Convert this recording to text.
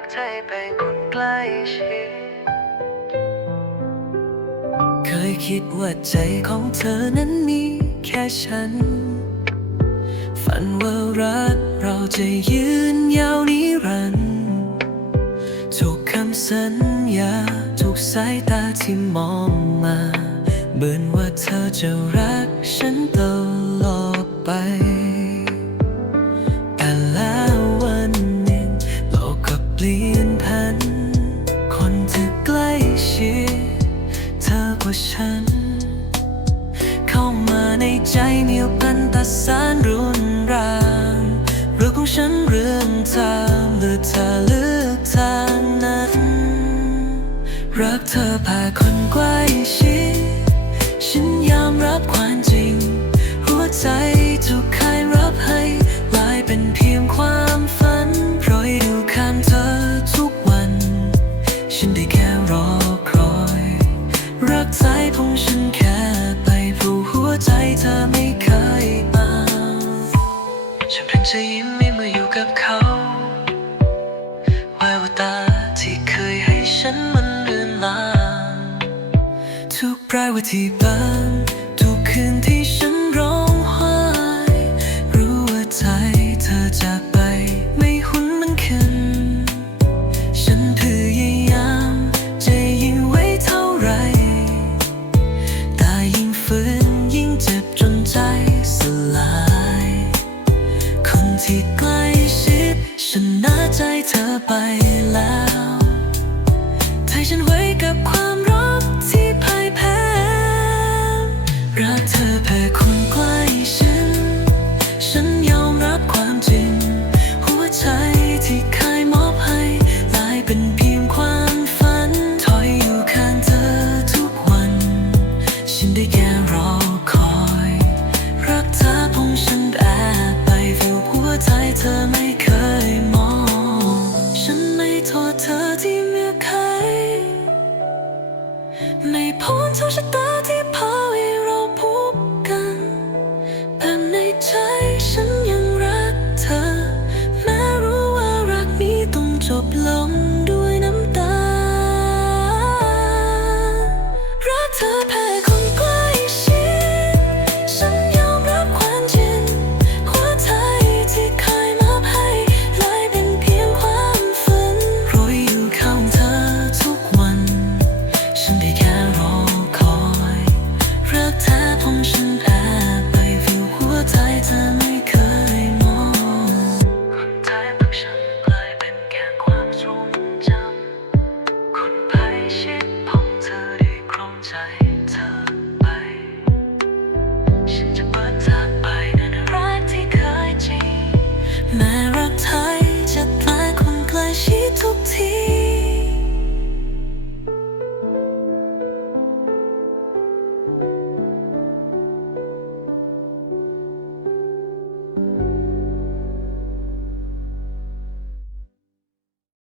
กใจเป็นคนใกล้ชิด เคยคิดว่าใจของเธอนั้นมีแค่ฉัน ฝันว่ารักเราจะยืนยาวนิรันดร์ทุกคำสัญญาทุกสายตาที่มองมาเหมือนว่าเธอจะรักฉันตลอ ฉัน เข้ามาในใจเหนียวพันตัดสานรุนแรงเรื่องของฉันเรื่องเธอเลือกเธอเลือกทางนั้น รักเธอพาคนใกล้ชิดฉันยอมรับความจริง หัวใจถูกใครรับให้กลายเป็นเพียงความฝัน เพราะดูข้ามเธอทุกวัน ฉันได้แค่รอ เพิ่งจะยิ้มเมื่ออยู่กับเขาแววตาที่เคยให้ฉันมันเลือนลางทุกปลายวันที่บาน นน่าใจเธอไปแล้วไทยฉันไว้กับความรักที่พ่ายแพ้รักเธอแพ้คนใกล้ฉัน ฉันยอมรับความจริง หัวใจที่เคยมอบให้กลายเป็นเพียงความฝัน ถอยอยู่ข้างเธอทุกวัน ฉันได้แค่รอคอย รักเธอคงฉันแอบไปฟิวหัวใจเธอ 总是等